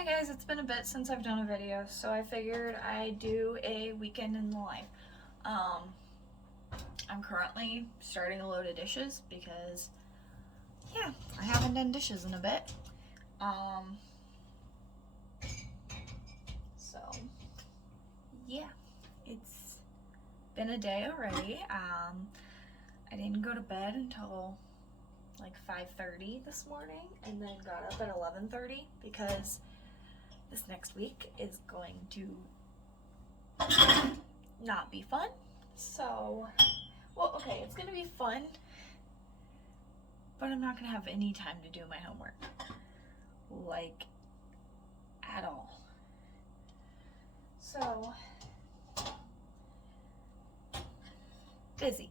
Hi guys, it's been a bit since I've done a video, so I figured I'd do a weekend in the life. I'm currently starting a load of dishes because, yeah, I haven't done dishes in a bit. So, yeah, it's been a day already. I didn't go to bed until like 5:30 this morning and then got up at 11:30 because this next week is going to not be fun. So, well, okay, it's gonna be fun, but I'm not gonna have any time to do my homework, like, at all. So, busy.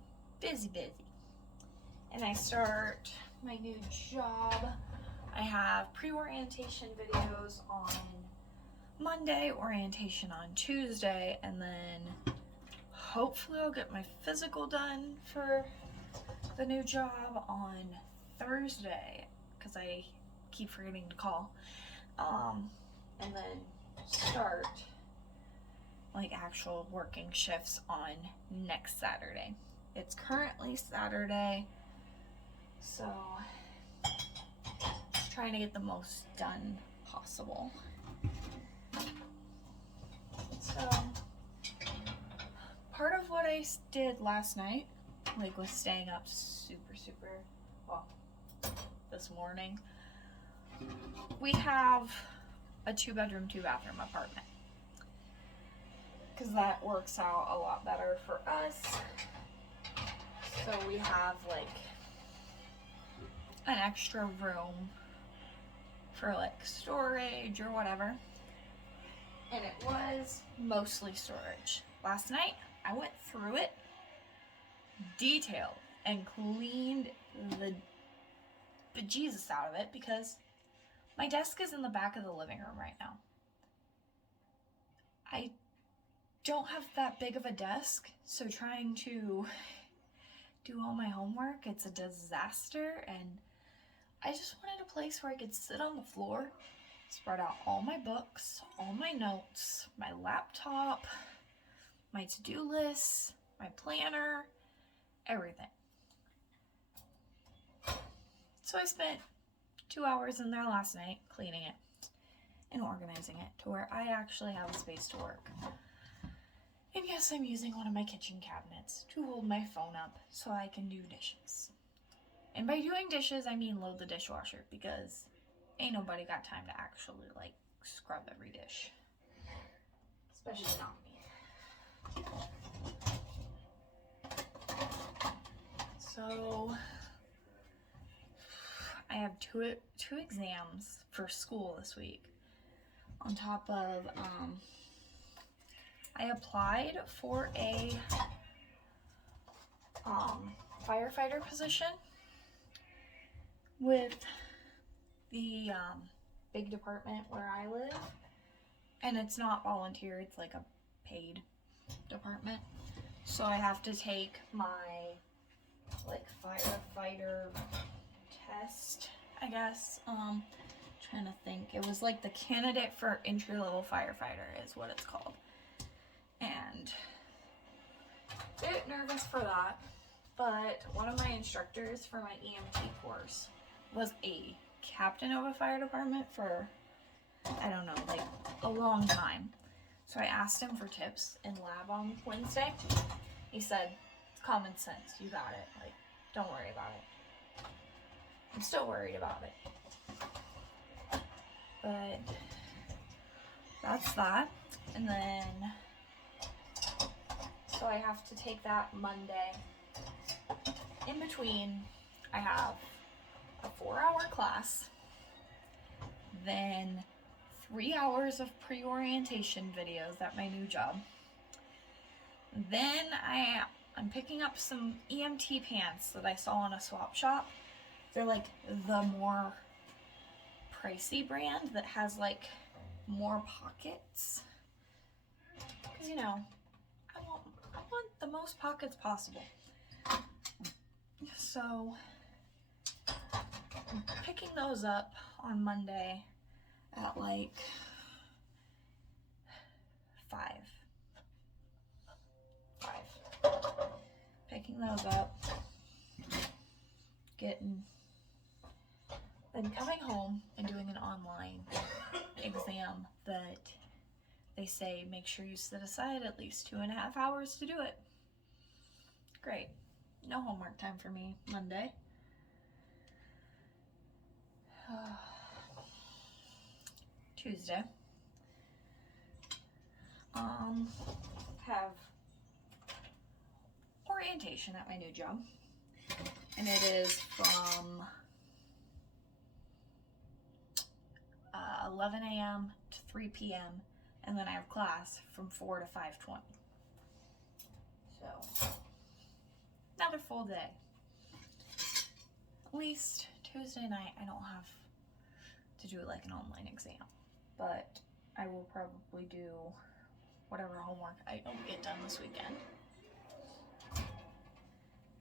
And I start my new job. I have pre-orientation videos on Monday, orientation on Tuesday, and then hopefully I'll get my physical done for the new job on Thursday because I keep forgetting to call. And then start like actual working shifts on next Saturday. It's currently Saturday, so just trying to get the most done possible. So part of what I did last night, like, was staying up super well this morning. We have a 2-bedroom, 2-bathroom apartment because that works out a lot better for us. So we have like an extra room for like storage or whatever, and it was mostly storage. Last night I went through it, detailed, and cleaned the bejesus out of it because my desk is in the back of the living room right now. I don't have that big of a desk, so trying to do all my homework, it's a disaster, and I just wanted a place where I could sit on the floor, spread out all my books, all my notes, my laptop, my to-do lists, my planner, everything. So I spent 2 hours in there last night cleaning it and organizing it to where I actually have a space to work. And yes, I'm using one of my kitchen cabinets to hold my phone up so I can do dishes. And by doing dishes, I mean load the dishwasher, because ain't nobody got time to actually like scrub every dish. Especially not me. So I have two exams for school this week. On top of I applied for a firefighter position with the big department where I live, and it's not volunteer, it's like a paid department. So I have to take my like firefighter test, I guess. Trying to think. It was like the candidate for entry-level firefighter is what it's called. And a bit nervous for that, but one of my instructors for my EMT course was a captain of a fire department for, I don't know, like a long time. So I asked him for tips in lab on Wednesday. He said, it's common sense, you got it, like, don't worry about it. I'm still worried about it. But that's that. And then, so I have to take that Monday. In between, I have a 4-hour class, then 3 hours of pre-orientation videos at my new job. Then I'm picking up some EMT pants that I saw in a swap shop. They're like the more pricey brand that has like more pockets, because you know I want the most pockets possible. So I'm picking those up on Monday, at like 5. Picking those up, then coming home and doing an online exam that they say make sure you set aside at least 2.5 hours to do it. Great. No homework time for me Monday. Tuesday. Have orientation at my new job. And it is from 11 a.m. to 3 p.m. and then I have class from 4 to 5:20. So, another full day. At least Tuesday night I don't have to do like an online exam, but I will probably do whatever homework I don't get done this weekend.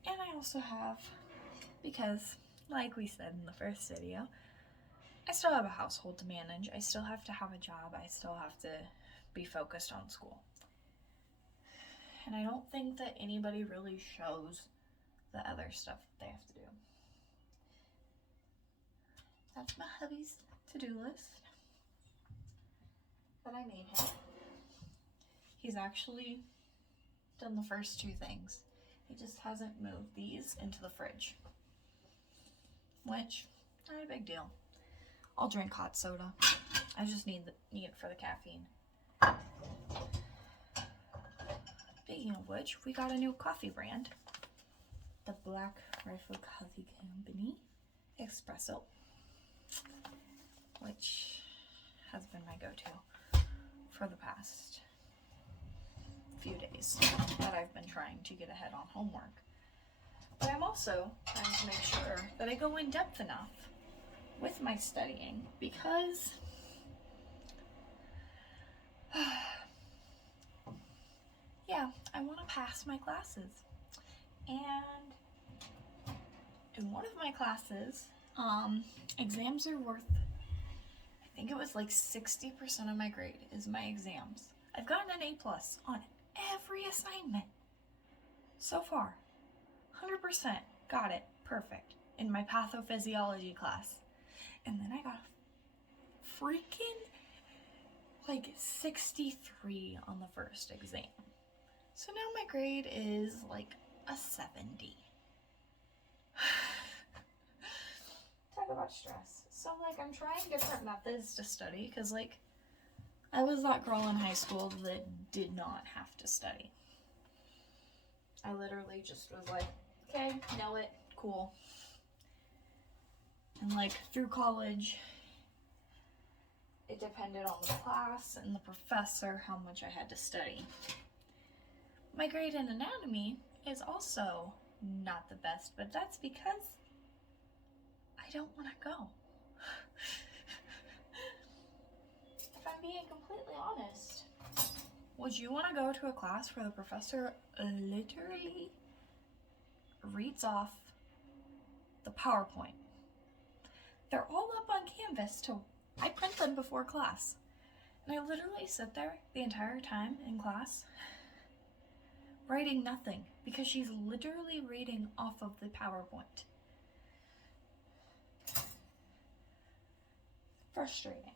And I also have, because like we said in the first video, I still have a household to manage. I still have to have a job. I still have to be focused on school. And I don't think that anybody really shows the other stuff that they have to do. That's my hubby's to-do list that I made him. He's actually done the first 2 things. He just hasn't moved these into the fridge, which, not a big deal. I'll drink hot soda. I just need it for the caffeine. Speaking of which, we got a new coffee brand. The Black Rifle Coffee Company Espresso, which has been my go-to for the past few days that I've been trying to get ahead on homework. But I'm also trying to make sure that I go in depth enough with my studying because yeah, I want to pass my classes. And in one of my classes, exams are worth, I think it was like 60% of my grade is my exams. I've gotten an A+ on every assignment so far. 100% got it perfect in my pathophysiology class. And then I got a freaking like 63 on the first exam. So now my grade is like a 70. Talk about stress. So like I'm trying different methods to study because like I was that girl in high school that did not have to study. I literally just was like, okay, know it, cool. And like through college, it depended on the class and the professor how much I had to study. My grade in anatomy is also not the best, but that's because I don't want to go. If I'm being completely honest, would you want to go to a class where the professor literally reads off the PowerPoint? They're all up on Canvas I print them before class. And I literally sit there the entire time in class writing nothing because she's literally reading off of the PowerPoint. Frustrating.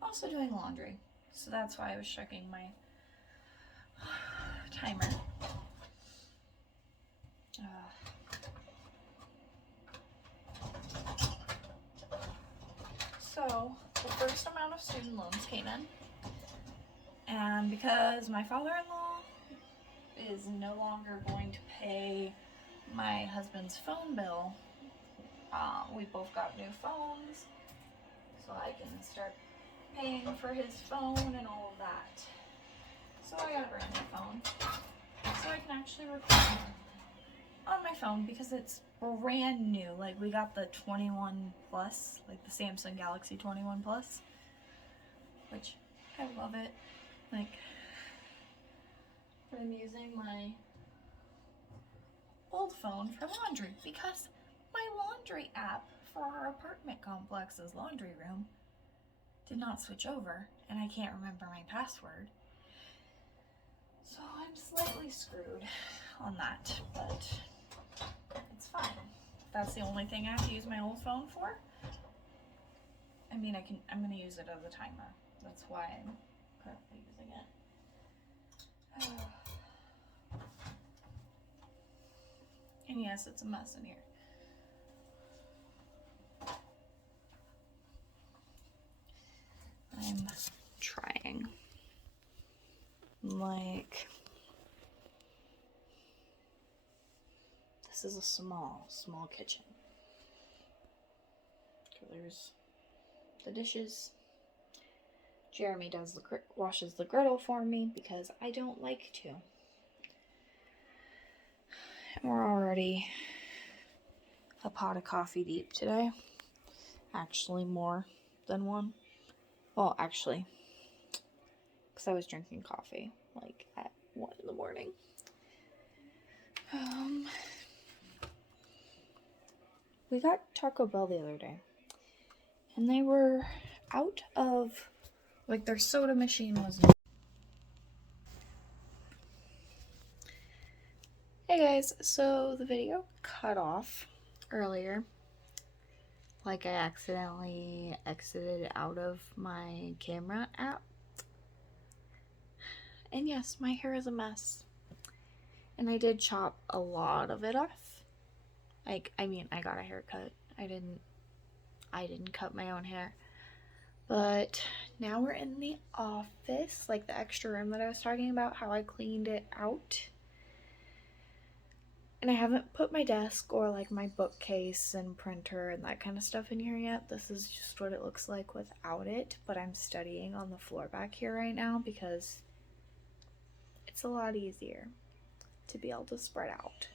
Also doing laundry, so that's why I was checking my timer. So the first amount of student loans came in, and because my father-in-law is no longer going to pay my husband's phone bill, we both got new phones, so I can start paying for his phone and all of that. So I got a brand new phone, so I can actually record on my phone because it's brand new. Like we got the 21 Plus, like the Samsung Galaxy 21 Plus, which I love it. Like I'm using my old phone for laundry because my laundry app for our apartment complex's laundry room did not switch over, and I can't remember my password. So I'm slightly screwed on that, but it's fine. That's the only thing I have to use my old phone for. I mean, I'm gonna use it as a timer. That's why I'm currently using it. And yes, it's a mess in here. I'm trying. Like, this is a small kitchen. So there's the dishes. Jeremy washes the griddle for me because I don't like to. And we're already a pot of coffee deep today. Actually, more than one. Well, actually, because I was drinking coffee like at 1 in the morning. We got Taco Bell the other day, and they were out of, like, their soda machine was. Hey guys, so the video cut off earlier. Like, I accidentally exited out of my camera app. And yes, my hair is a mess. And I did chop a lot of it off. Like, I mean, I got a haircut. I didn't cut my own hair. But now we're in the office, like the extra room that I was talking about, how I cleaned it out. And I haven't put my desk or like my bookcase and printer and that kind of stuff in here yet. This is just what it looks like without it. But I'm studying on the floor back here right now because it's a lot easier to be able to spread out.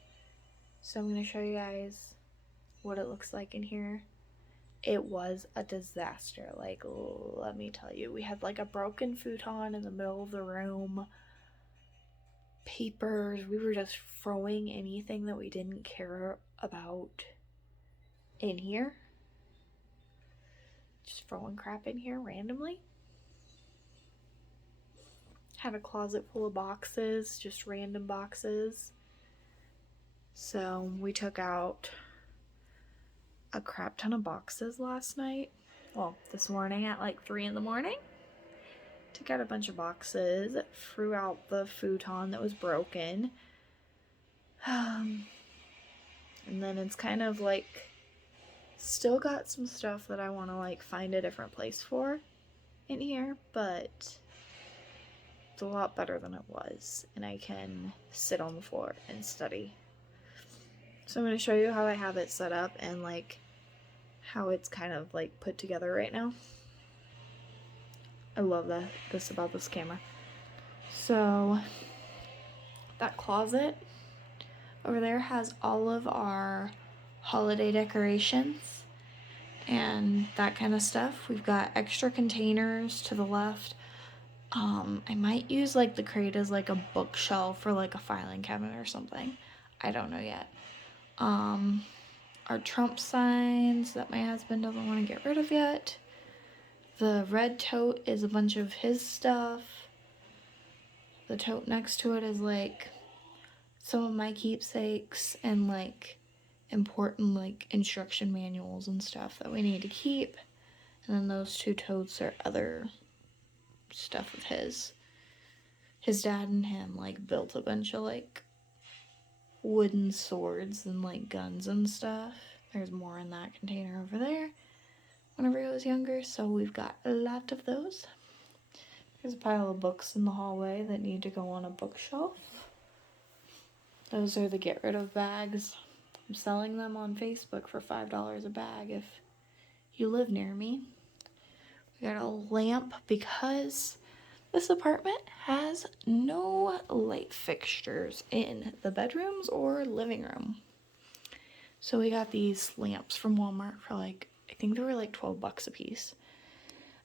So I'm going to show you guys what it looks like in here. It was a disaster. Like, let me tell you, we had like a broken futon in the middle of the room. Papers, we were just throwing anything that we didn't care about in here. Just throwing crap in here randomly. Had a closet full of boxes, just random boxes. So we took out a crap ton of boxes last night. Well, this morning at like 3 in the morning. Took out a bunch of boxes, threw out the futon that was broken. And then it's kind of like still got some stuff that I want to like find a different place for in here, but it's a lot better than it was, and I can sit on the floor and study. So I'm going to show you how I have it set up and like how it's kind of like put together right now. I love this about this camera. So that closet over there has all of our holiday decorations and that kind of stuff. We've got extra containers to the left. I might use like the crate as like a bookshelf or like a filing cabinet or something. I don't know yet. Our Trump signs that my husband doesn't want to get rid of yet. The red tote is a bunch of his stuff. The tote next to it is like some of my keepsakes and like important like instruction manuals and stuff that we need to keep. And then those 2 totes are other stuff of his. His dad and him like built a bunch of like wooden swords and like guns and stuff. There's more in that container over there whenever he was younger, so we've got a lot of those. There's a pile of books in the hallway that need to go on a bookshelf. Those are the get rid of bags. I'm selling them on Facebook for $5 a bag if you live near me. We got a lamp because this apartment has no light fixtures in the bedrooms or living room. So we got these lamps from Walmart for like, I think they were like 12 bucks a piece.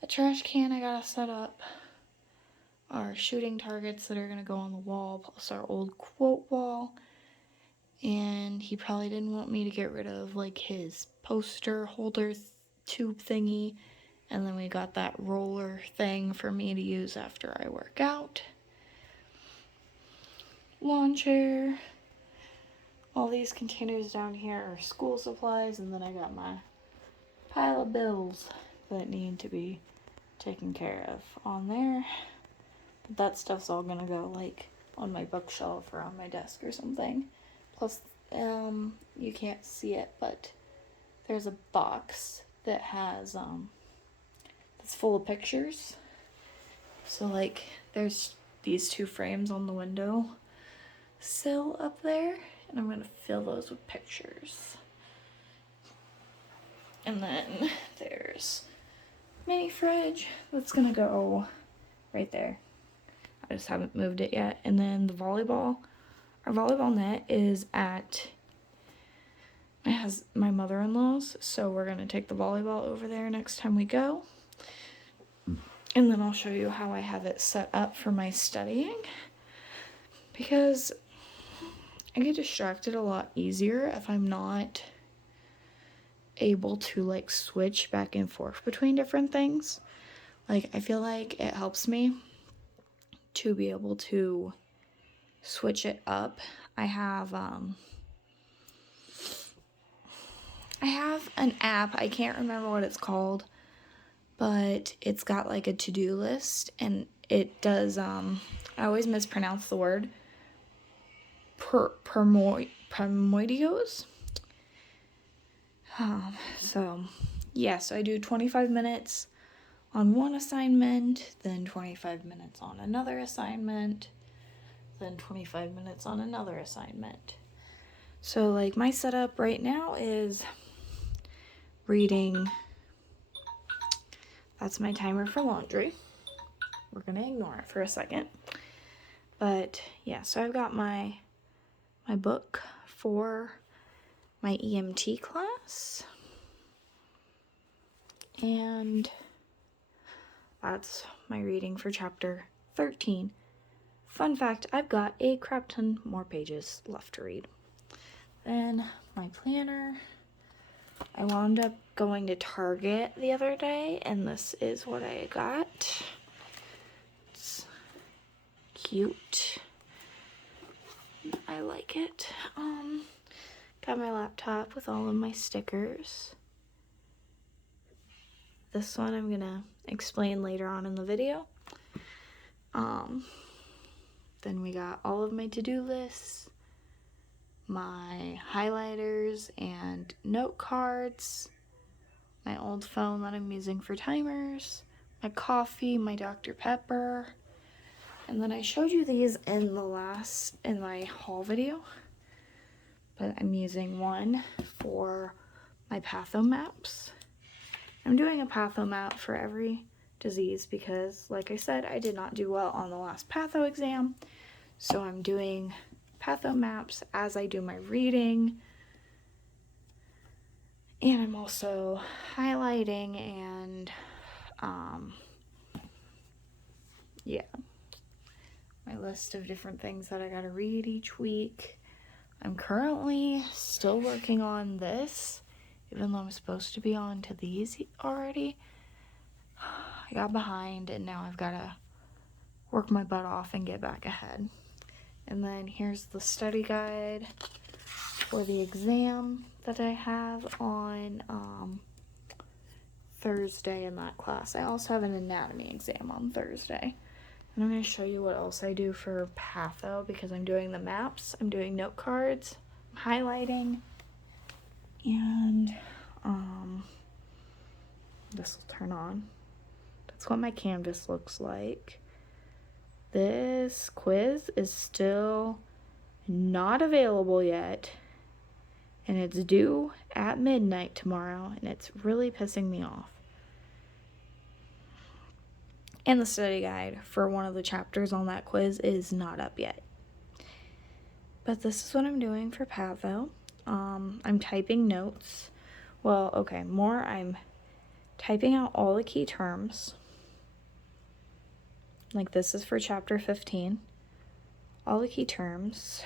A trash can I gotta set up. Our shooting targets that are gonna go on the wall, plus our old quote wall. and he probably didn't want me to get rid of like his poster holder tube thingy. And then we got that roller thing for me to use after I work out. Lawn chair. All these containers down here are school supplies, and then I got my pile of bills that need to be taken care of on there. But that stuff's all gonna go like on my bookshelf or on my desk or something. Plus, you can't see it, but there's a box that has that's full of pictures. So like there's these 2 frames on the window sill up there, and I'm gonna fill those with pictures. And then there's mini fridge that's gonna go right there. I just haven't moved it yet. And then the volleyball, our volleyball net is at my mother-in-law's, so we're gonna take the volleyball over there next time we go. And then I'll show you how I have it set up for my studying, because I get distracted a lot easier if I'm not able to like switch back and forth between different things. Like I feel like it helps me to be able to switch it up. I have an app, I can't remember what it's called, but it's got like a to-do list, and it does I always mispronounce the word primordios. So I do 25 minutes on one assignment, then 25 minutes on another assignment, then 25 minutes on another assignment. So like my setup right now is reading. That's my timer for laundry. We're gonna ignore it for a second. But yeah, so I've got my book for my EMT class, and that's my reading for chapter 13. Fun fact, I've got a crap ton more pages left to read. Then my planner. I wound up going to Target the other day, and this is what I got. It's cute. I like it. Got my laptop with all of my stickers. This one I'm gonna explain later on in the video. Then we got all of my to-do lists, my highlighters and note cards, my old phone that I'm using for timers, my coffee, my Dr. Pepper, and then I showed you these in my haul video, but I'm using one for my patho maps. I'm doing a patho map for every disease because, like I said, I did not do well on the last patho exam, so I'm doing patho maps as I do my reading, and I'm also highlighting and my list of different things that I gotta read each week. I'm currently still working on this, even though I'm supposed to be on to these already. I got behind, and now I've gotta work my butt off and get back ahead. And then here's the study guide for the exam that I have on Thursday in that class. I also have an anatomy exam on Thursday. And I'm going to show you what else I do for patho, because I'm doing the maps, I'm doing note cards, I'm highlighting, and this will turn on. That's what my canvas looks like. This quiz is still not available yet, and it's due at midnight tomorrow, and it's really pissing me off. And the study guide for one of the chapters on that quiz is not up yet. But this is what I'm doing for patho. I'm typing notes. Well, okay, I'm typing out all the key terms. Like this is for chapter 15. All the key terms.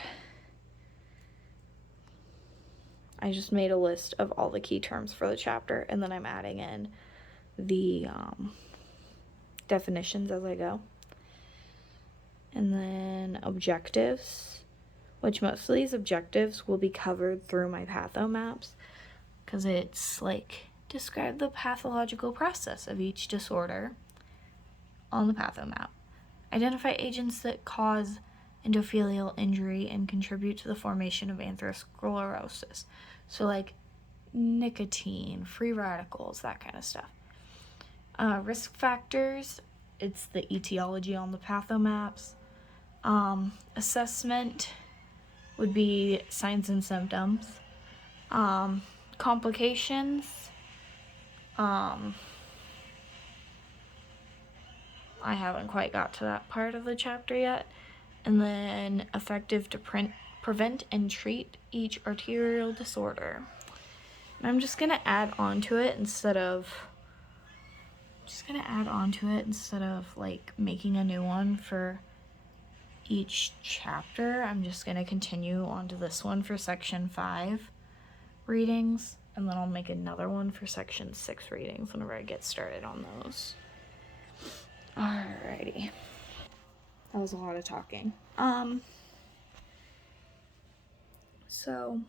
I just made a list of all the key terms for the chapter, and then I'm adding in the definitions as I go. And then objectives, which most of these objectives will be covered through my patho maps, because it's like describe the pathological process of each disorder on the patho map. Identify agents that cause endothelial injury and contribute to the formation of atherosclerosis. So like nicotine, free radicals, that kind of stuff. Risk factors, it's the etiology on the patho maps. Assessment would be signs and symptoms. Complications, I haven't quite got to that part of the chapter yet. And then effective to prevent and treat each arterial disorder. And I'm just going to add on to it instead of like making a new one for each chapter. I'm just going to continue on to this one for section 5 readings, and then I'll make another one for section 6 readings whenever I get started on those. Alrighty. That was a lot of talking. So,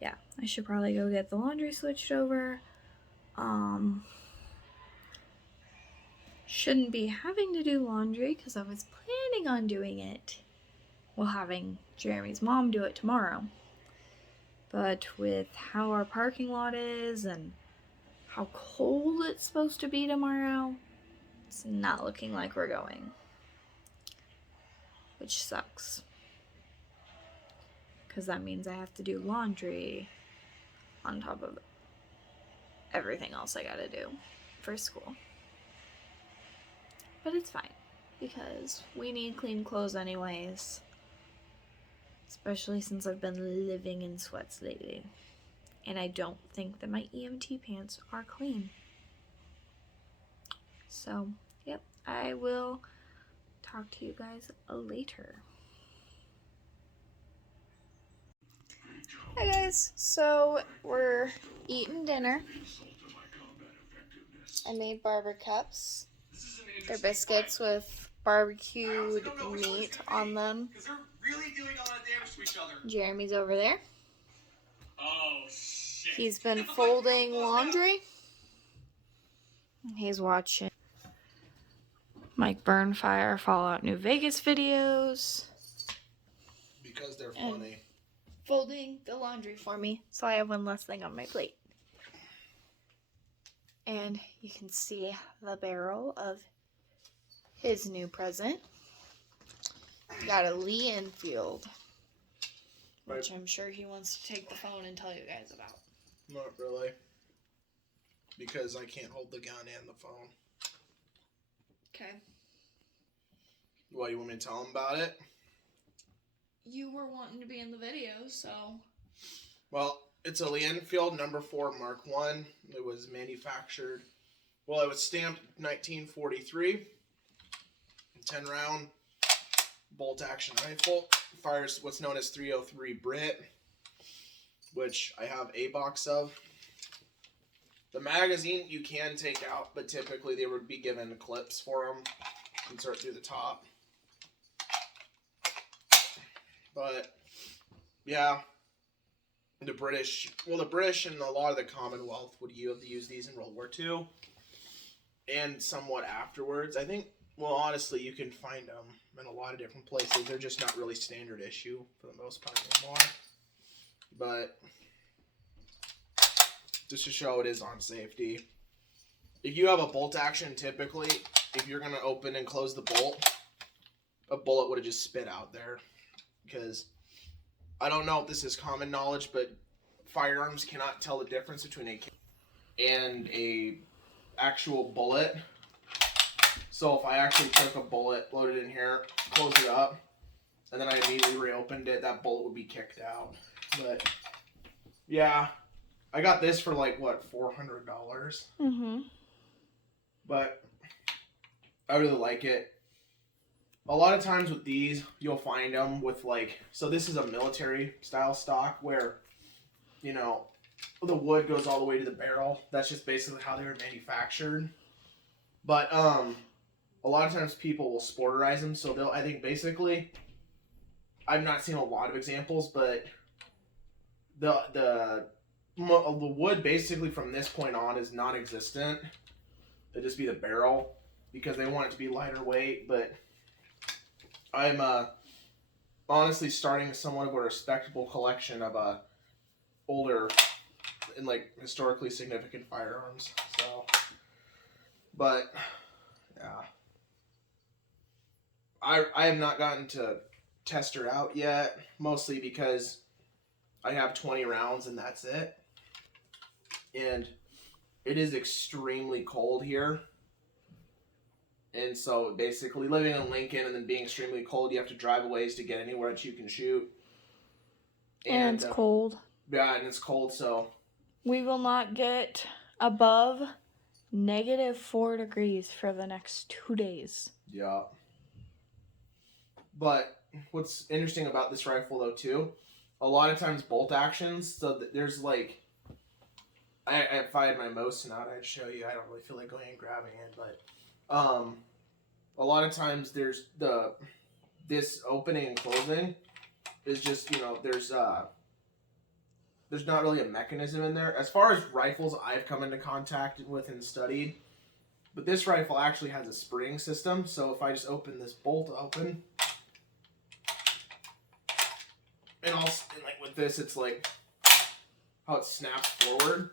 yeah, I should probably go get the laundry switched over. Shouldn't be having to do laundry because I was planning on doing it while having Jeremy's mom do it tomorrow. But with how our parking lot is and how cold it's supposed to be tomorrow, it's not looking like we're going. Which sucks. Because that means I have to do laundry on top of everything else I gotta do for school. But it's fine, because we need clean clothes anyways. Especially since I've been living in sweats lately. And I don't think that my EMT pants are clean. So, yep, I will talk to you guys later. Hi guys, so we're eating dinner. I made barber cups. They're biscuits with barbecued meat on them. Jeremy's over there. Oh, shit. He's been folding laundry. He's watching Mike Burnfire Fallout New Vegas videos. Because they're funny. Folding the laundry for me, so I have one less thing on my plate. And you can see the barrel of his new present. Got a Lee Enfield, which I'm sure he wants to take the phone and tell you guys about. Not really. Because I can't hold the gun and the phone. Okay. Why, you want me to tell him about it? You were wanting to be in the video, so... Well, it's a Lee Enfield number 4 Mark 1. It was manufactured... Well, it was stamped 1943. 10-round bolt-action rifle. Fires what's known as 303 Brit, which I have a box of. The magazine you can take out, but typically they would be given clips for them. Insert through the top. But, yeah, the British and a lot of the Commonwealth would use these in World War II. And somewhat afterwards. I think, well, honestly, you can find them in a lot of different places. They're just not really standard issue for the most part anymore. But just to show it is on safety. If you have a bolt action, typically, if you're going to open and close the bolt, a bullet would have just spit out there. Because I don't know if this is common knowledge, but firearms cannot tell the difference between a actual bullet. So if I actually took a bullet, loaded it in here, closed it up, and then I immediately reopened it, that bullet would be kicked out. But yeah, I got this for like what, $400. But I really like it. A lot of times with these, you'll find them with like, so this is a military style stock where you know, the wood goes all the way to the barrel. That's just basically how they were manufactured. But a lot of times people will sporterize them, so they'll. I think basically, I've not seen a lot of examples, but the wood basically from this point on is non-existent. It'll just be the barrel because they want it to be lighter weight. But I'm honestly starting somewhat of a respectable collection of older and like historically significant firearms. So, but yeah, I have not gotten to test her out yet, mostly because I have 20 rounds and that's it. And it is extremely cold here. And so basically living in Lincoln and then being extremely cold, you have to drive a ways to get anywhere that you can shoot. And it's cold. Yeah, and it's cold, so. We will not get above -4 degrees for the next 2 days. Yeah. But what's interesting about this rifle, though, too, a lot of times bolt actions, so there's like, if I had my Mosin out, I'd show you. I don't really feel like going and grabbing it, but a lot of times there's this opening and closing is just, there's not really a mechanism in there. As far as rifles I've come into contact with and studied, but this rifle actually has a spring system, so if I just open this bolt open, and like with this, it's like how it snaps forward.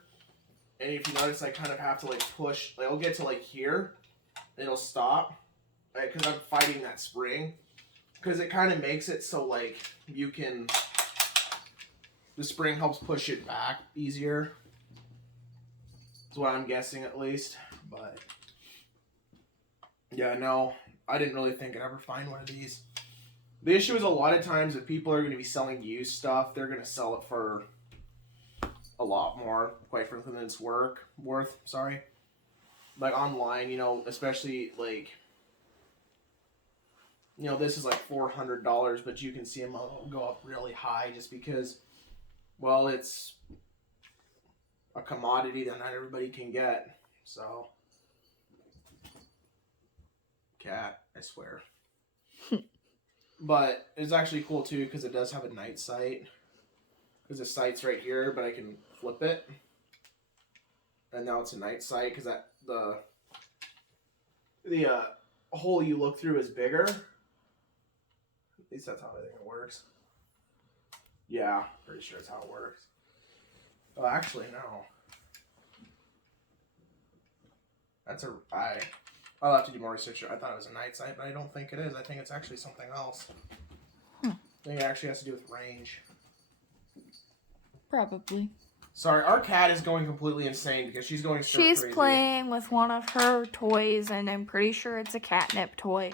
And if you notice, I kind of have to like push. Like I'll get to like here, and it'll stop, right? Because I'm fighting that spring. Because it kind of makes it so like you can. The spring helps push it back easier. That's what I'm guessing, at least. But yeah, no, I didn't really think I'd ever find one of these. The issue is a lot of times if people are going to be selling used stuff, they're going to sell it for a lot more, quite frankly, than it's worth. Like online, especially like, this is like $400, but you can see them go up really high just because, well, it's a commodity that not everybody can get. So, cat, I swear. But it's actually cool too because it does have a night sight. Because the sight's right here, but I can flip it. And now it's a night sight because the hole you look through is bigger. At least that's how I think it works. Yeah, pretty sure that's how it works. Oh, actually, no. I'll have to do more research. I thought it was a night sight, but I don't think it is. I think it's actually something else. I think it actually has to do with range. Probably. Sorry, our cat is going completely insane because she's going crazy. She's playing with one of her toys, and I'm pretty sure it's a catnip toy.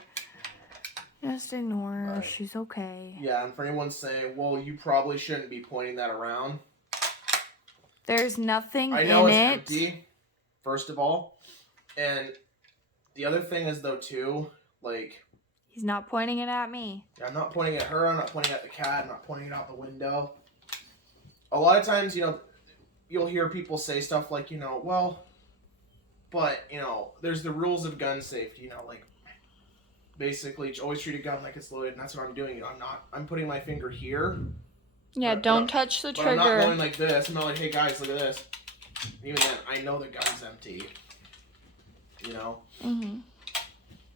Just ignore her. Right. She's okay. Yeah, and for anyone saying, well, you probably shouldn't be pointing that around. There's nothing in it. I know it's empty, first of all. And the other thing is, though, too, like... He's not pointing it at me. Yeah, I'm not pointing at her. I'm not pointing at the cat. I'm not pointing it out the window. A lot of times, you'll hear people say stuff like, well, but, there's the rules of gun safety, like, basically, always treat a gun like it's loaded, and that's what I'm doing. I'm putting my finger here. Yeah, don't touch the trigger. I'm not going like this. I'm not like, hey, guys, look at this. Even then, I know the gun's empty. Mm-hmm.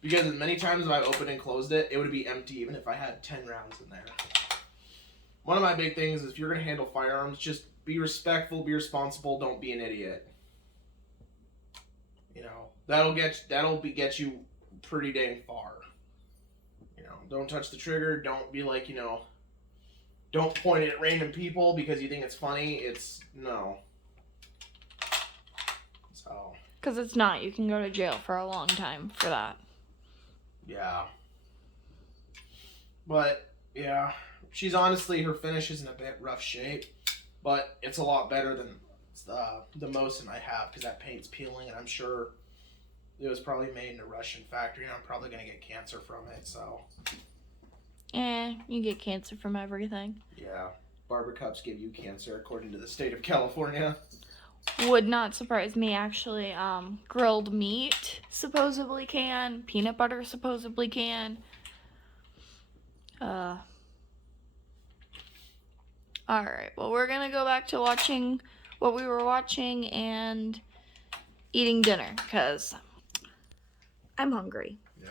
Because as many times as I've opened and closed it, it would be empty even if I had 10 rounds in there. One of my big things is if you're going to handle firearms, just be respectful, be responsible, don't be an idiot. That'll get you pretty dang far. Don't touch the trigger, don't be like, don't point it at random people because you think it's funny. No. So. Because it's not. You can go to jail for a long time for that. Yeah. But, yeah. She's honestly, her finish is in a bit rough shape, but it's a lot better than the Mosin I have because that paint's peeling, and I'm sure it was probably made in a Russian factory, and I'm probably going to get cancer from it, so. You get cancer from everything. Yeah. barber cups give you cancer, according to the state of California. Would not surprise me, actually. Grilled meat supposedly can. Peanut butter supposedly can. Alright, well, we're gonna go back to watching what we were watching and eating dinner, because I'm hungry. Yeah.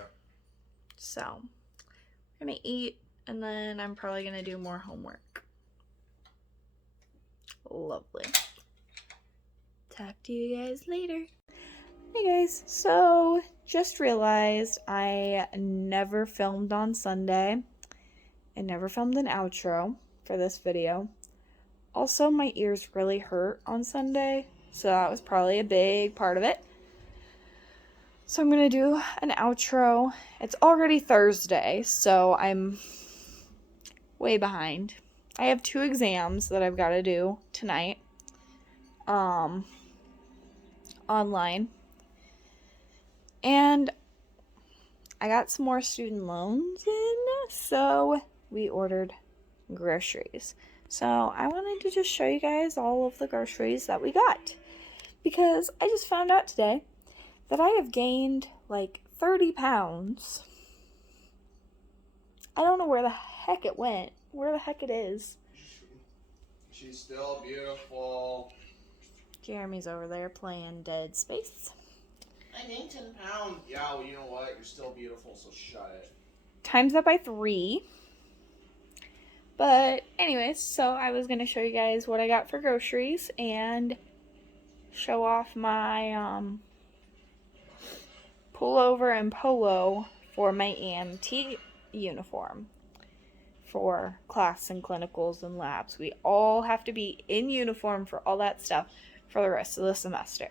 So, I'm gonna eat, and then I'm probably gonna do more homework. Lovely. Talk to you guys later. Hey guys, so just realized I never filmed on Sunday. I never filmed an outro for this video. Also, my ears really hurt on Sunday, so that was probably a big part of it. So I'm gonna do an outro. It's already Thursday, so I'm way behind. I have 2 exams that I've got to do tonight. Online. And I got some more student loans in, so we ordered groceries. So I wanted to just show you guys all of the groceries that we got, because I just found out today that I have gained like 30 pounds. I don't know where the heck it went, where the heck it is. She's still beautiful. Jeremy's over there playing Dead Space. I gained 10 pounds. Yeah, well, you know what? You're still beautiful, so shut it. Times that by 3. But anyways, so I was going to show you guys what I got for groceries and show off my pullover and polo for my EMT uniform for class and clinicals and labs. We all have to be in uniform for all that stuff for the rest of the semester.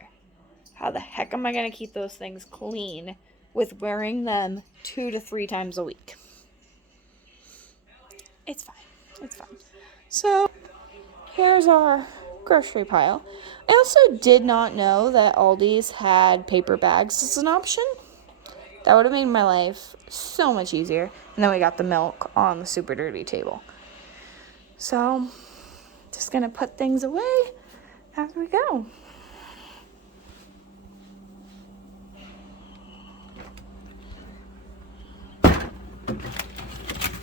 How the heck am I going to keep those things clean with wearing them 2 to 3 times a week? It's fine. It's fine. So, here's our grocery pile. I also did not know that Aldi's had paper bags as an option. That would have made my life so much easier. And then we got the milk on the super dirty table. So, just going to put things away as we go.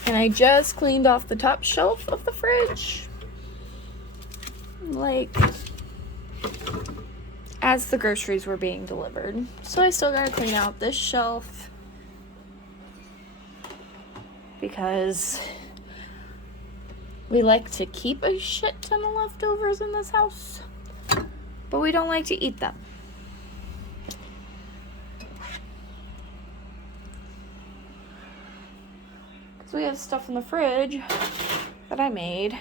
And I just cleaned off the top shelf of the fridge, like, as the groceries were being delivered. So I still gotta clean out this shelf, because we like to keep a shit ton of leftovers in this house, but we don't like to eat them. We have stuff in the fridge that I made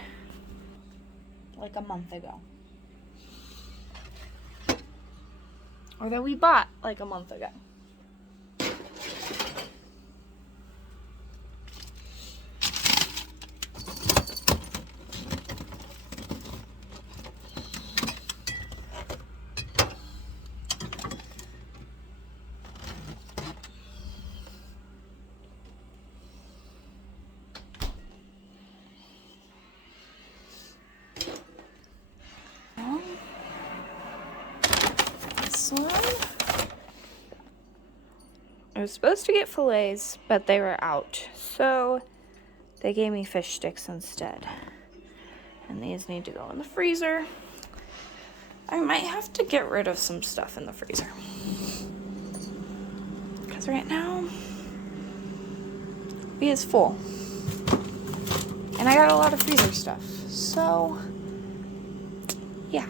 like a month ago. Or that we bought like a month ago. I was supposed to get fillets, but they were out, so they gave me fish sticks instead. And these need to go in the freezer. I might have to get rid of some stuff in the freezer, because right now it is full, and I got a lot of freezer stuff, so yeah.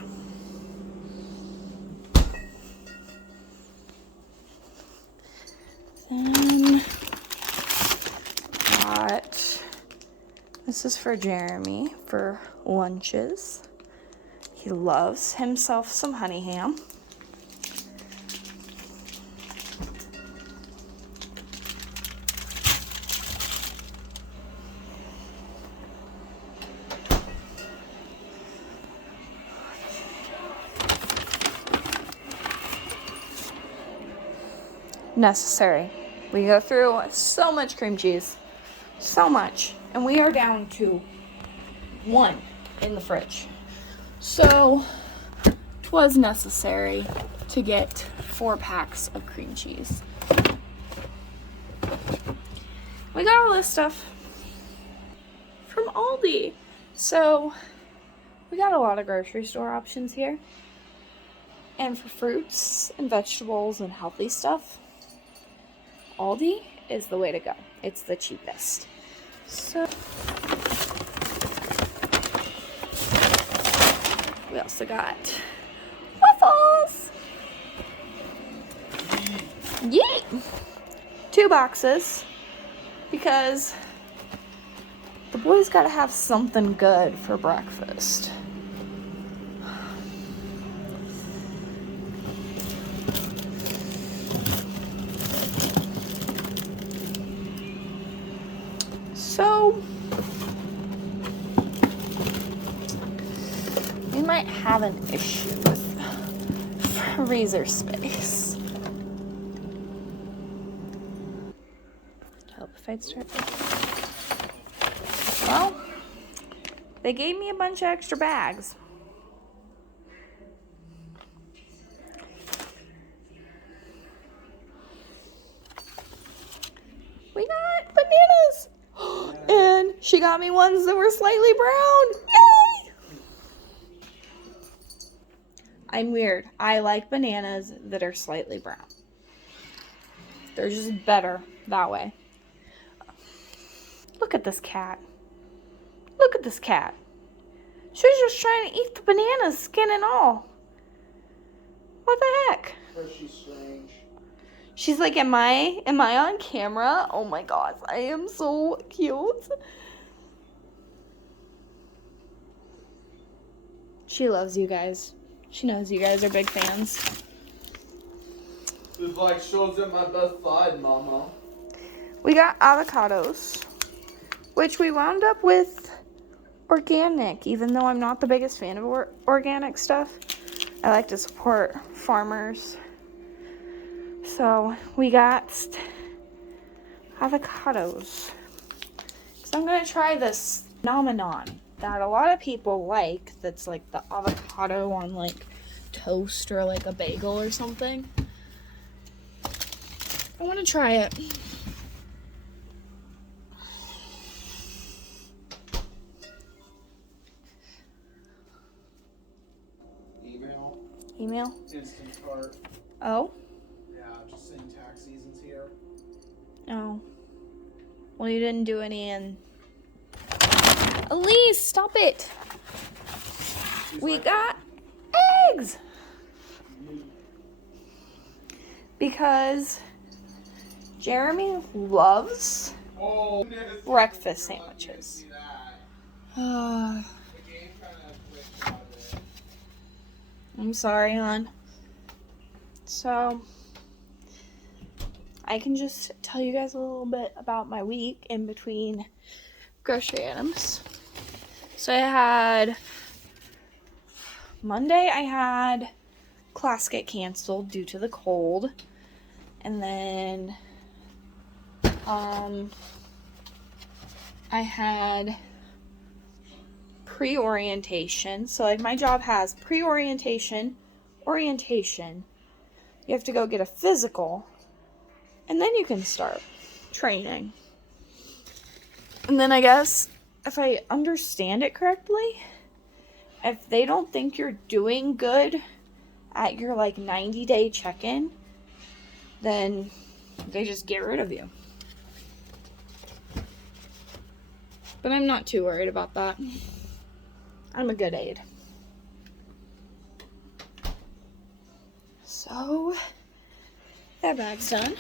Then this is for Jeremy for lunches. He loves himself some honey ham. Necessary. We go through so much cream cheese. So much. And we are down to 1 in the fridge. So, it was necessary to get 4 packs of cream cheese. We got all this stuff from Aldi. So, we got a lot of grocery store options here. And for fruits and vegetables and healthy stuff, Aldi is the way to go. It's the cheapest. So, we also got waffles. Yeet! 2 boxes because the boys gotta have something good for breakfast. So, we might have an issue with freezer space. Help if I'd start. Well, they gave me a bunch of extra bags. We got bananas. And she got me ones that were slightly brown. Yay! I'm weird. I like bananas that are slightly brown. They're just better that way. Look at this cat. Look at this cat. She's just trying to eat the bananas, skin and all. What the heck? She's strange. She's like, am I on camera? Oh my gosh, I am so cute. She loves you guys. She knows you guys are big fans. It's like shows at my best side, mama. We got avocados, which we wound up with organic, even though I'm not the biggest fan of organic stuff. I like to support farmers. So we got avocados. So I'm going to try this phenomenon that a lot of people like, that's like the avocado on like toast or like a bagel or something. I want to try it. Email? Instant cart. Oh? Yeah, just saying tax season's here. Oh. Well, you didn't do any in... Elise, stop it! We got eggs! Because Jeremy loves breakfast sandwiches. I'm sorry, hon. So, I can just tell you guys a little bit about my week in between grocery items. So I had Monday, I had class get canceled due to the cold. And then I had pre-orientation. So like my job has pre-orientation, orientation. You have to go get a physical, and then you can start training. And then I guess, if I understand it correctly, if they don't think you're doing good at your like 90-day check-in, then they just get rid of you. But I'm not too worried about that. I'm a good aide. So, that bag's done.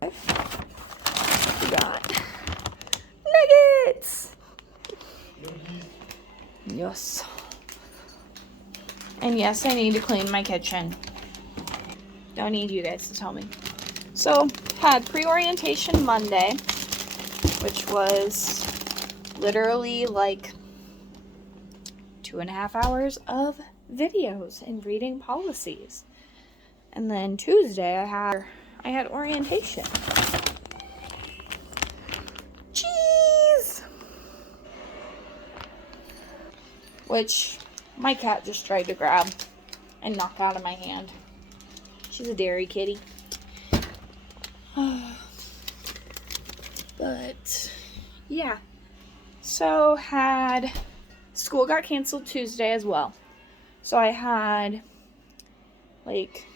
We got nuggets. Yes. And yes, I need to clean my kitchen. Don't need you guys to tell me. So, had pre-orientation Monday, which was literally like 2.5 hours of videos and reading policies. And then Tuesday I had orientation. which my cat just tried to grab and knock out of my hand. She's a dairy kitty. But yeah, so school got canceled Tuesday as well. So I had like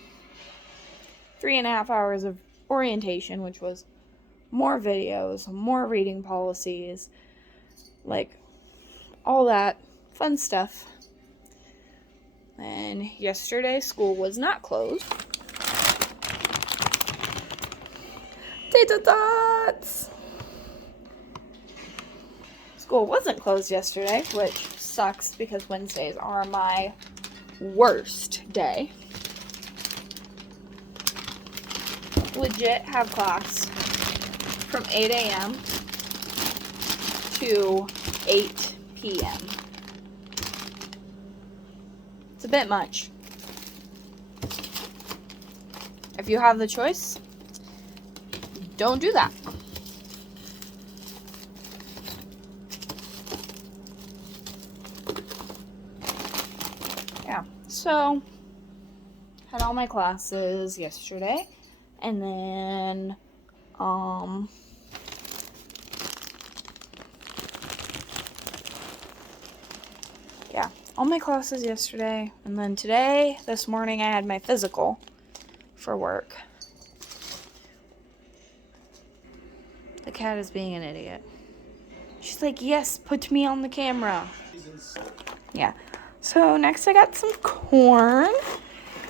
3.5 hours of orientation, which was more videos, more reading policies, like all that fun stuff. And yesterday school was not closed. Tater tots! School wasn't closed yesterday, which sucks because Wednesdays are my worst day. Legit have class from 8 a.m. to 8 p.m. It's a bit much. If you have the choice, don't do that. Yeah, so had all my classes yesterday, and then yeah, all my classes yesterday, and then this morning I had my physical for work. The cat is being an idiot. She's like, yes, put me on the camera. Yeah. So next I got some corn.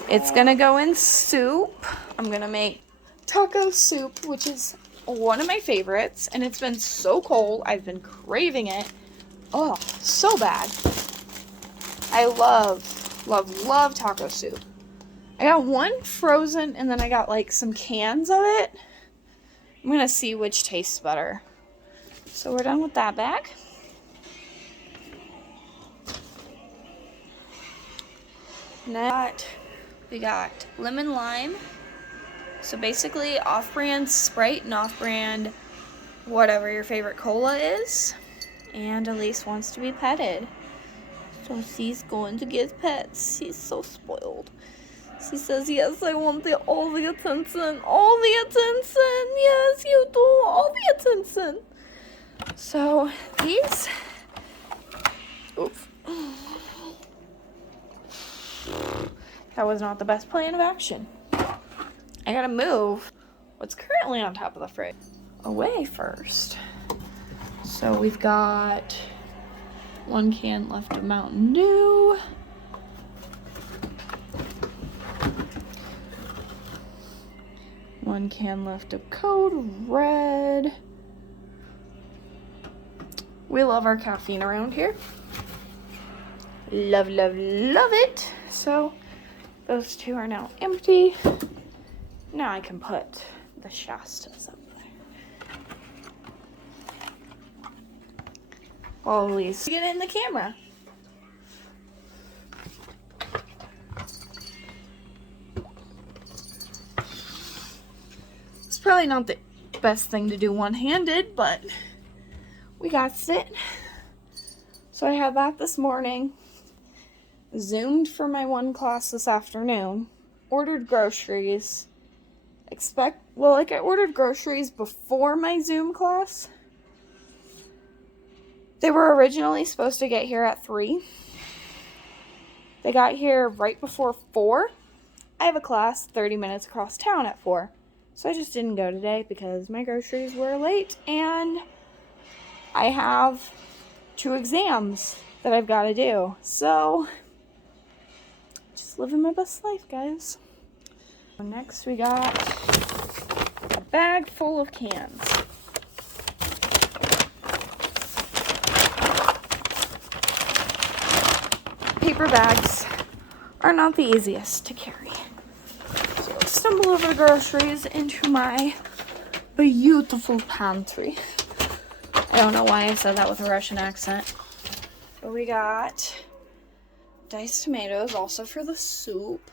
It's gonna go in soup. I'm gonna make taco soup, which is one of my favorites, and it's been so cold. I've been craving it. Oh, so bad. I love taco soup. I got one frozen, and then I got like some cans of it. I'm gonna see which tastes better. So we're done with that bag. Next, we got lemon lime. So basically off-brand Sprite and off-brand whatever your favorite cola is. And Elise wants to be petted. So she's going to get pets. She's so spoiled. She says, yes, I want all the attention. All the attention. Yes, you do. All the attention. So these... Oof. That was not the best plan of action. I gotta move what's currently on top of the fridge away first. So we've got 1 can left of Mountain Dew. One can left of Code Red. We love our caffeine around here. Love, love, love it. So those two are now empty. Now I can put the Shastas up there. Well, at least get it in the camera. It's probably not the best thing to do one-handed, but we got it. So I had that this morning. Zoomed for my one class this afternoon. Ordered groceries. I ordered groceries before my Zoom class. They were originally supposed to get here at 3. They got here right before 4. I have a class 30 minutes across town at 4. So I just didn't go today because my groceries were late and I have 2 exams that I've got to do. So, just living my best life, guys. Next we got a bag full of cans. Paper bags are not the easiest to carry. So let's stumble over the groceries into my beautiful pantry. I don't know why I said that with a Russian accent. But we got diced tomatoes also for the soup.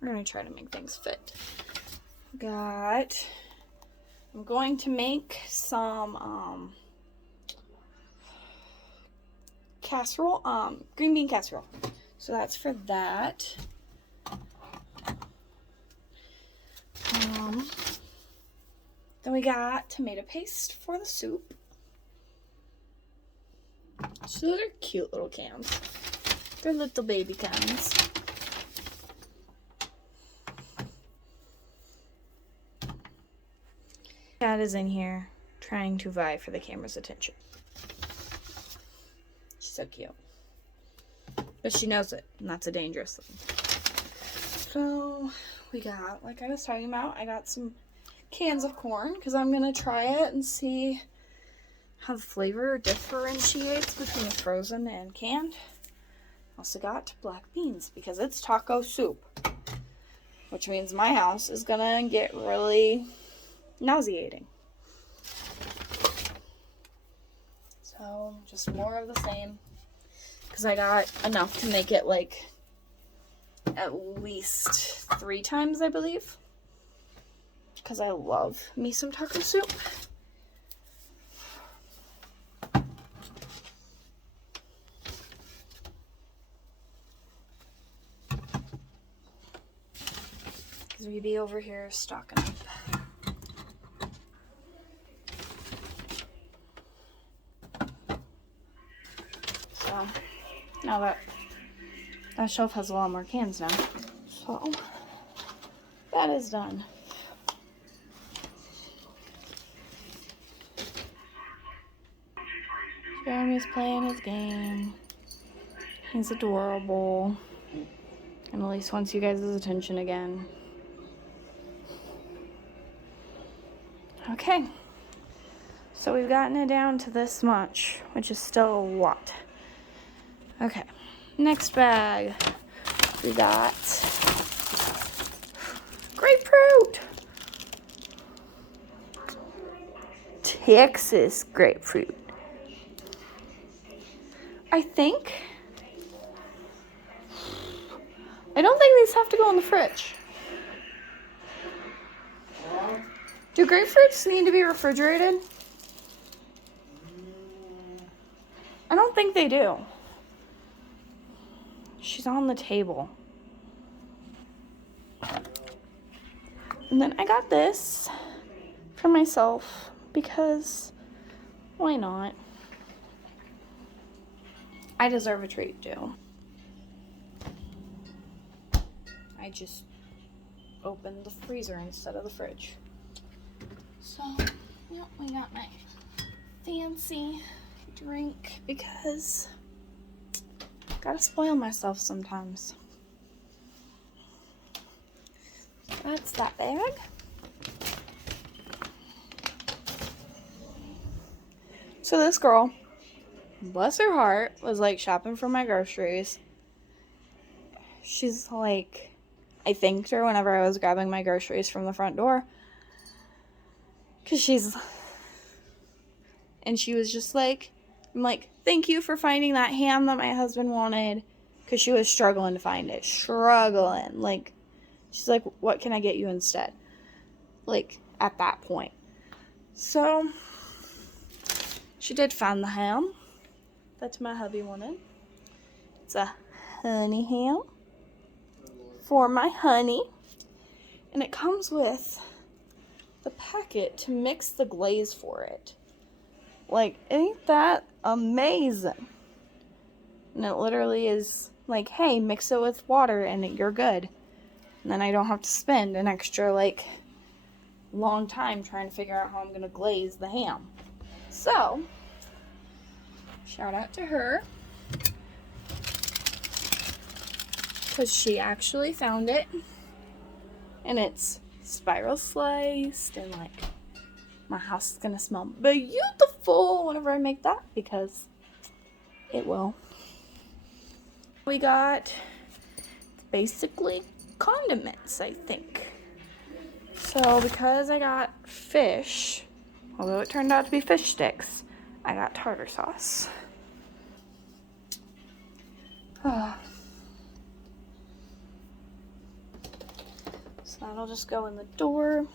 We're going to try to make things fit. I'm going to make some casserole, green bean casserole. So that's for that. Then we got tomato paste for the soup. So those are cute little cans. They're little baby cans. Cat is in here trying to vie for the camera's attention. She's so cute. But she knows it, and that's a dangerous thing. So we got, like I was talking about, I got some cans of corn because I'm going to try it and see how the flavor differentiates between frozen and canned. Also got black beans because it's taco soup, which means my house is going to get really nauseating. So just more of the same because I got enough to make it like at least 3 times, I believe, because I love me some taco soup. Because we be over here stocking up. So now that shelf has a lot more cans now. So that is done. Jeremy's playing his game. He's adorable. And at least wants you guys' attention again. Okay. So we've gotten it down to this much, which is still a lot. Okay. Next bag. We got grapefruit. Texas grapefruit. I don't think these have to go in the fridge. Do grapefruits need to be refrigerated? I don't think they do. She's on the table. And then I got this for myself because why not? I deserve a treat too. I just opened the freezer instead of the fridge. So, yep, we got my fancy drink because gotta spoil myself sometimes. That's that bag. So this girl, bless her heart, was like shopping for my groceries. She's like, I thanked her whenever I was grabbing my groceries from the front door. Cause she was just like, I'm like, thank you for finding that ham that my husband wanted. Cause she was struggling to find it. Like, she's like, what can I get you instead? Like, at that point. So, she did find the ham that my hubby wanted. It's a honey ham for my honey. And it comes with the packet to mix the glaze for it. Like, ain't that amazing? And it literally is like, hey, mix it with water and you're good. And then I don't have to spend an extra, like, long time trying to figure out how I'm going to glaze the ham. So, shout out to her. Because she actually found it. And it's spiral sliced and, like, my house is going to smell beautiful whenever I make that because it will. We got basically condiments, I think. So because I got fish, although it turned out to be fish sticks, I got tartar sauce. So that'll just go in the door.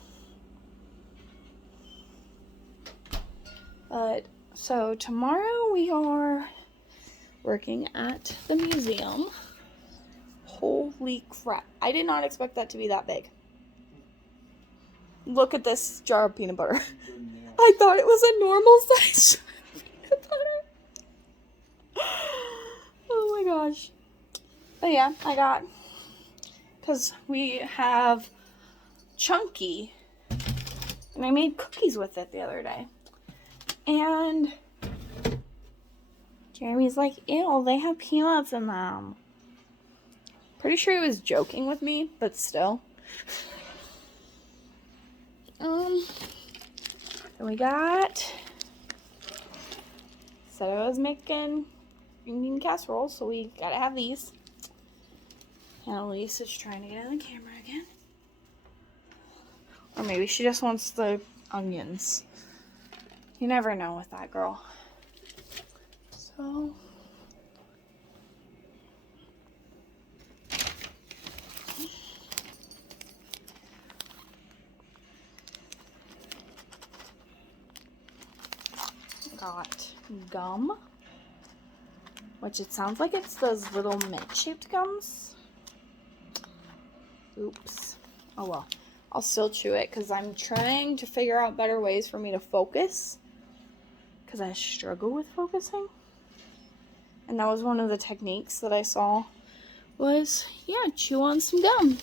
But so tomorrow we are working at the museum. Holy crap. I did not expect that to be that big. Look at this jar of peanut butter. I thought it was a normal size peanut butter. Oh my gosh. But yeah, I got, because we have Chunky, and I made cookies with it the other day. And Jeremy's like, ew, they have peanuts in them. Pretty sure he was joking with me, but still. Then we got, said I was making green bean casserole, so we gotta have these. And Elise is trying to get on the camera again. Or maybe she just wants the onions. You never know with that girl. So got gum, which it sounds like it's those little mint-shaped gums. Oops. Oh well. I'll still chew it because I'm trying to figure out better ways for me to focus, because I struggle with focusing. And that was one of the techniques that I saw was, yeah, chew on some gum.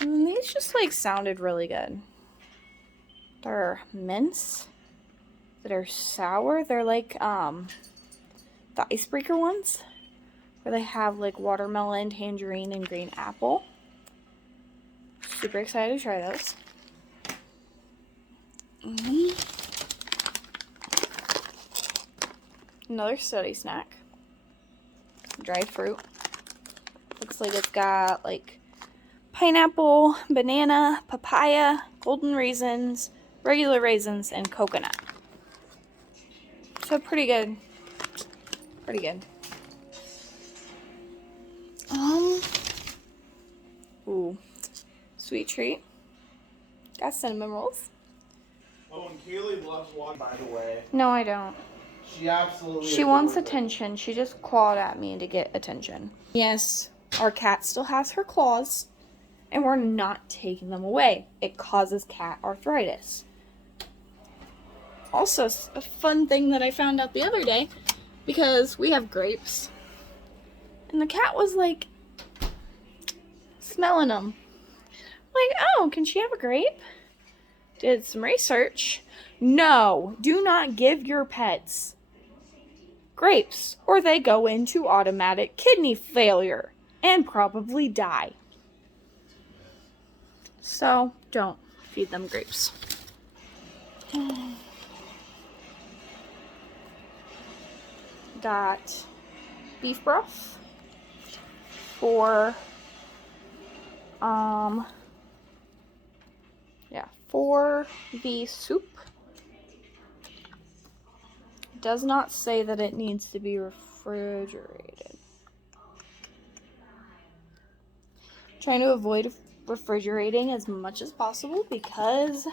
And these just like sounded really good. They're mints that are sour. They're like the icebreaker ones where they have like watermelon, tangerine, and green apple. Super excited to try those. Another study snack. Dried fruit. Looks like it's got like pineapple, banana, papaya, golden raisins, regular raisins, and coconut. So pretty good. Pretty good. Ooh. Sweet treat. Got cinnamon rolls. Oh, and Kaylee loves water, by the way. No, I don't. She absolutely. She wants attention. She just clawed at me to get attention. Yes, our cat still has her claws, and we're not taking them away. It causes cat arthritis. Also, a fun thing that I found out the other day, because we have grapes, and the cat was like smelling them. Like, oh, can she have a grape? Did some research. No, do not give your pets grapes, or they go into automatic kidney failure and probably die. So, don't feed them grapes. Got beef broth for for the soup. It does not say that it needs to be refrigerated. I'm trying to avoid refrigerating as much as possible because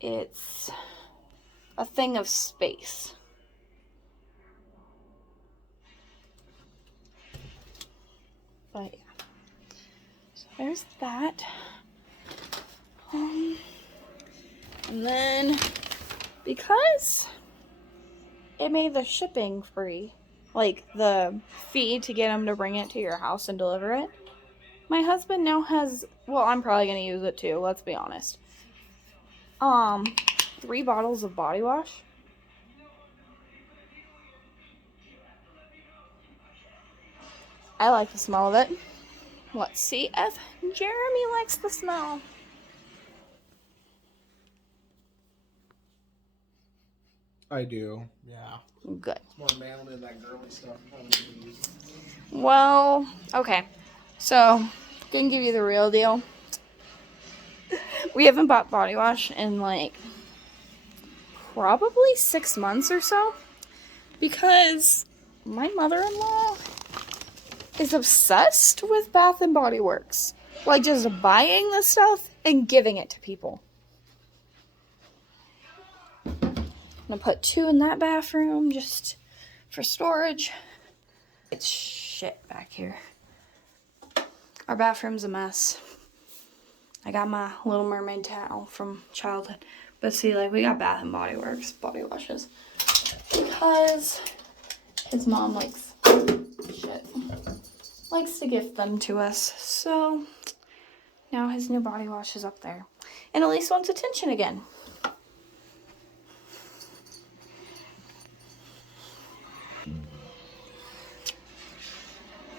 it's a thing of space. But yeah, so there's that. And then, because it made the shipping free, like the fee to get them to bring it to your house and deliver it, my husband now has, well, I'm probably going to use it too, let's be honest, 3 bottles of body wash. I like the smell of it. Let's see if Jeremy likes the smell. I do, yeah. Good. It's more manly than that girly stuff. Well, okay. So, gonna give you the real deal. We haven't bought body wash in like probably 6 months or so because my mother-in-law is obsessed with Bath and Body Works. Like just buying the stuff and giving it to people. I'm gonna put 2 in that bathroom just for storage. It's shit back here. Our bathroom's a mess. I got my Little Mermaid towel from childhood. But see, like, we got Bath and Body Works body washes. Because his mom likes to gift them to us. So now his new body wash is up there. And Elise wants attention again.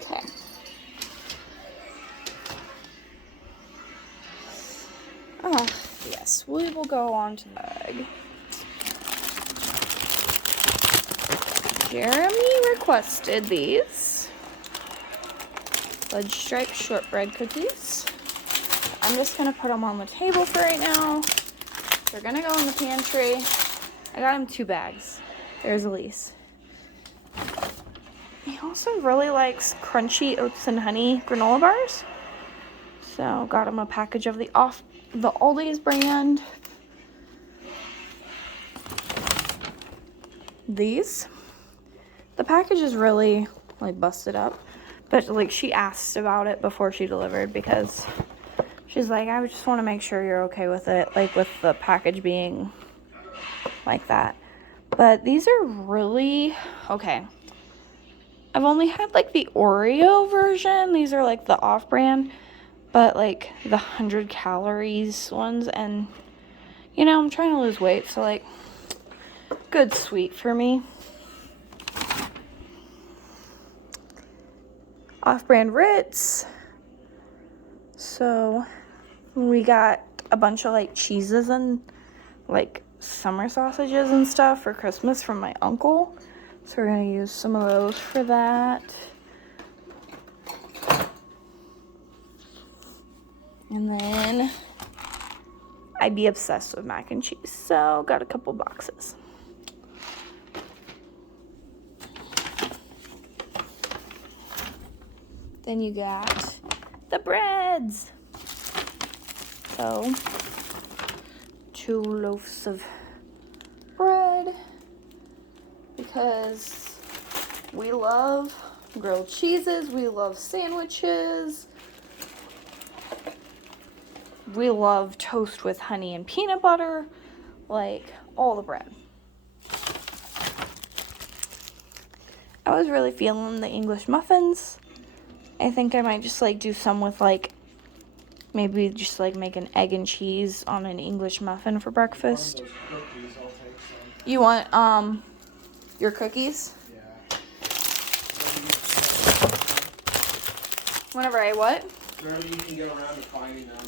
Okay. Yes, we will go on to the bag. Jeremy requested these fudge stripe shortbread cookies. I'm just gonna put them on the table for right now. They're gonna go in the pantry. I got him 2 bags. There's Elise. He also really likes crunchy oats and honey granola bars. So got him a package of the Aldi's brand. These. The package is really like busted up, but like she asked about it before she delivered because she's like, I just want to make sure you're okay with it, like with the package being like that. But these are really okay. I've only had like the Oreo version. These are like the off-brand, but like the 100 calories ones, and you know, I'm trying to lose weight, so like good sweet for me. Off-brand Ritz. So we got a bunch of like cheeses and like summer sausages and stuff for Christmas from my uncle. So we're gonna use some of those for that. And then I'd be obsessed with mac and cheese, so got a couple boxes. Then you got the breads. So 2 loaves of bread because we love grilled cheeses, we love sandwiches, we love toast with honey and peanut butter, like all the bread. I was really feeling the English muffins. I think I might just like do some with like maybe just like make an egg and cheese on an English muffin for breakfast. Cookies, I'll take some. You want your cookies? Yeah. Whenever I what? Whenever you can get around to finding them.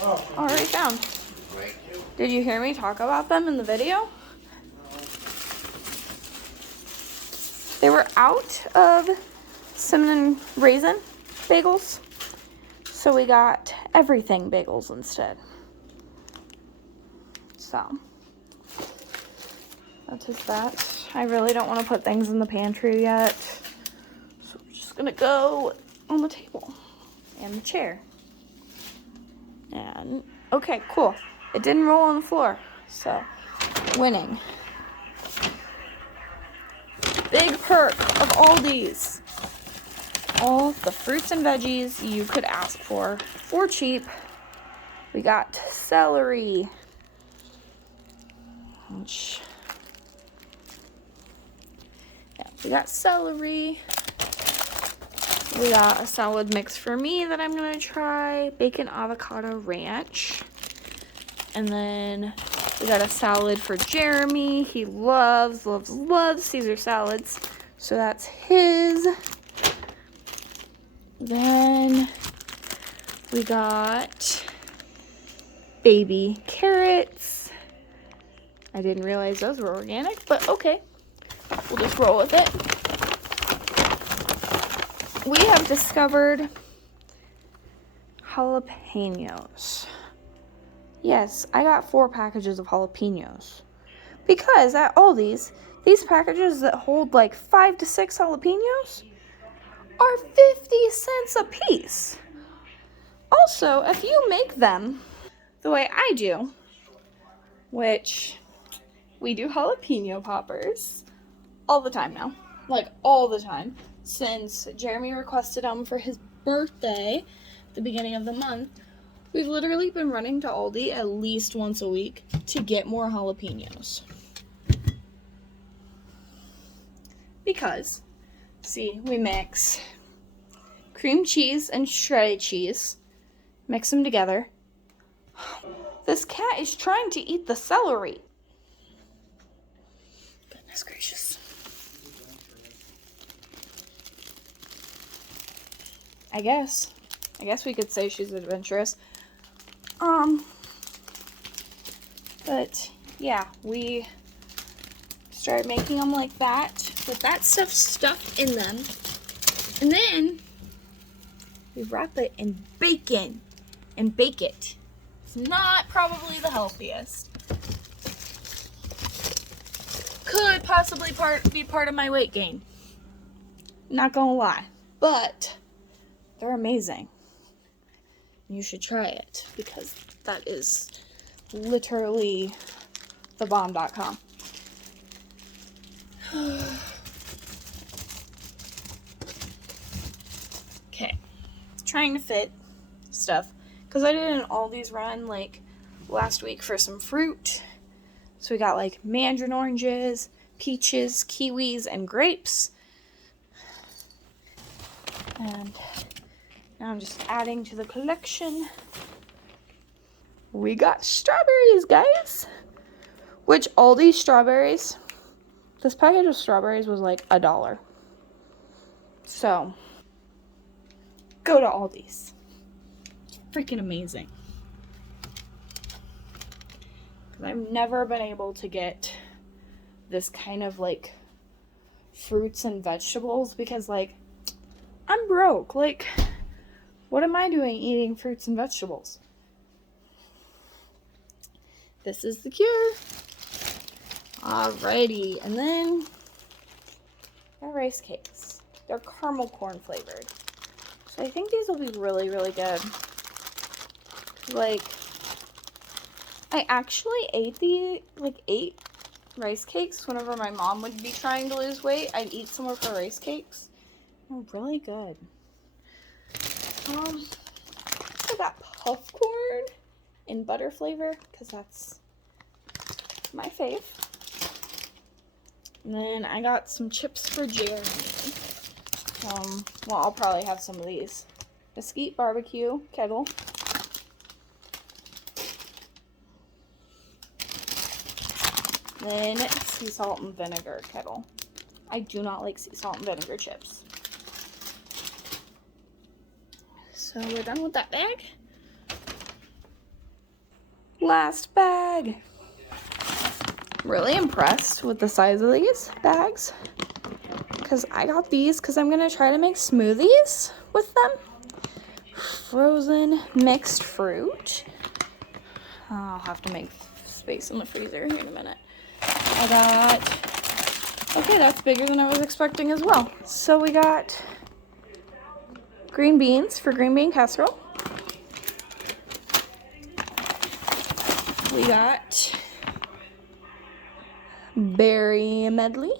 Oh, Already found. thank you. Did you hear me talk about them in the video? They were out of cinnamon raisin bagels, so we got everything bagels instead. So that's just that. I really don't want to put things in the pantry yet, so we're just gonna go on the table and the chair. And okay, cool. It didn't roll on the floor, so winning. Big perk of Aldi's. All the fruits and veggies you could ask for cheap. We got celery. We got celery. We got a salad mix for me that I'm gonna try. Bacon avocado ranch. And then we got a salad for Jeremy. He loves Caesar salads. So that's his. Then we got baby carrots. I didn't realize those were organic, but okay. We'll just roll with it. We have discovered jalapenos. Yes, I got 4 packages of jalapenos. Because at Aldi's, these packages that hold like 5 to 6 jalapenos are 50 cents a piece. Also, if you make them the way I do, which we do jalapeno poppers, all the time now. Like, all the time. Since Jeremy requested them for his birthday at the beginning of the month, we've literally been running to Aldi at least once a week to get more jalapenos. Because, see, we mix cream cheese and shredded cheese, mix them together. This cat is trying to eat the celery. Goodness gracious. I guess we could say she's adventurous. But yeah, we started making them like that, with that stuff stuffed in them. And then we wrap it in bacon and bake it. It's not probably the healthiest. Could possibly be part of my weight gain. Not gonna lie. But they're amazing. You should try it, because that is literally thebomb.com. Okay. Trying to fit stuff, because I did an Aldi's run like last week for some fruit. So we got like mandarin oranges, peaches, kiwis, and grapes. And now I'm just adding to the collection. We got strawberries, guys. Which Aldi strawberries, this package of strawberries was like $1. So, go to Aldi's. It's freaking amazing. I've never been able to get this kind of like fruits and vegetables because like I'm broke. Like, what am I doing eating fruits and vegetables? This is the cure. Alrighty, and then got rice cakes. They're caramel corn flavored. So I think these will be really, really good. Like, I actually ate rice cakes whenever my mom would be trying to lose weight. I'd eat some of her rice cakes. They're really good. I got popcorn in butter flavor, because that's my fave. And then I got some chips for Jeremy. Well, I'll probably have some of these. Mesquite barbecue kettle. Then sea salt and vinegar kettle. I do not like sea salt and vinegar chips. So we're done with that bag. Last bag. Really impressed with the size of these bags, because I got these because I'm going to try to make smoothies with them. Frozen mixed fruit. I'll have to make space in the freezer here in a minute. I got, okay, that's bigger than I was expecting as well. So we got green beans for green bean casserole. We got berry medley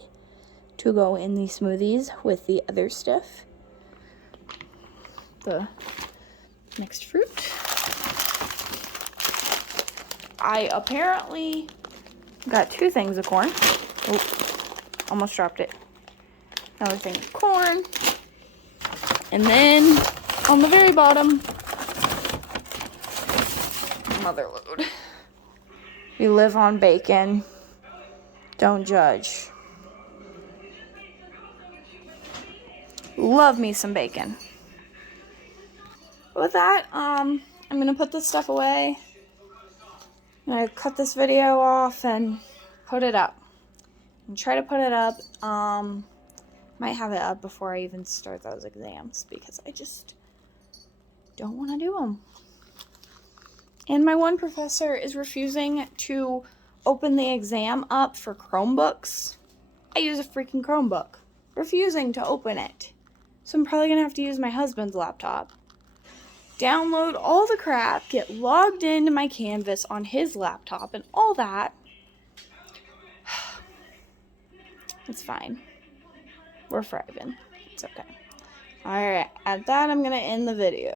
to go in the smoothies with the other stuff. The mixed fruit. I apparently got 2 things of corn. Oh, almost dropped it. Another thing of corn. And then on the very bottom, mother load. We live on bacon. Don't judge. Love me some bacon. With that, I'm gonna put this stuff away. I'm gonna cut this video off and put it up. And try to put it up. Might have it up before I even start those exams, because I just don't want to do them. And my one professor is refusing to open the exam up for Chromebooks. I use a freaking Chromebook. Refusing to open it. So I'm probably going to have to use my husband's laptop. Download all the crap, get logged into my Canvas on his laptop and all that. It's fine. We're thriving. It's okay. Alright, at that, I'm going to end the video.